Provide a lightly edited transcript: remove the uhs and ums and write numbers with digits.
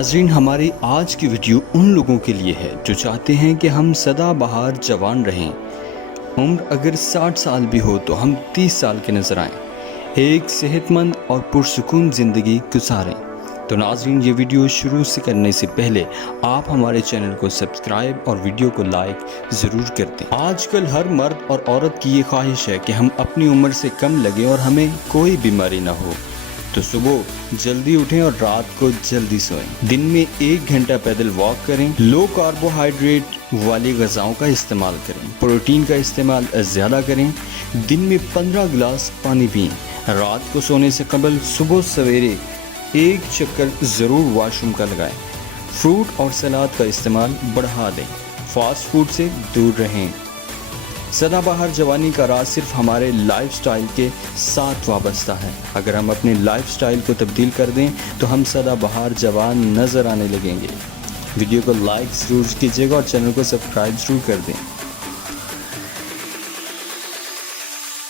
नाज़रीन, हमारी आज की वीडियो उन लोगों के लिए है जो चाहते हैं कि हम सदा बहार जवान रहें। उम्र अगर 60 साल भी हो तो हम 30 साल के नजर आएं, एक सेहतमंद और पुरसुकून ज़िंदगी गुजारें। तो नाज़रीन, ये वीडियो शुरू से करने से पहले आप हमारे चैनल को सब्सक्राइब और वीडियो को लाइक ज़रूर कर दें। आजकल हर मर्द और औरत की ये ख्वाहिश है कि हम अपनी उम्र से कम लगें और हमें कोई बीमारी ना हो। तो सुबह जल्दी उठें और रात को जल्दी सोएं। दिन में 1 घंटा पैदल वॉक करें। लो कार्बोहाइड्रेट वाली ग़िज़ाओं का इस्तेमाल करें। प्रोटीन का इस्तेमाल ज़्यादा करें। दिन में 15 गिलास पानी पिएं। रात को सोने से कबल सुबह सवेरे 1 चक्कर ज़रूर वॉशरूम का लगाएं। फ्रूट और सलाद का इस्तेमाल बढ़ा दें। फास्ट फूड से दूर रहें। सदाबहार जवानी का राज सिर्फ हमारे लाइफस्टाइल के साथ वाबस्ता है। अगर हम अपने लाइफस्टाइल को तब्दील कर दें तो हम सदाबहार जवान नज़र आने लगेंगे। वीडियो को लाइक ज़रूर कीजिएगा और चैनल को सब्सक्राइब ज़रूर कर दें।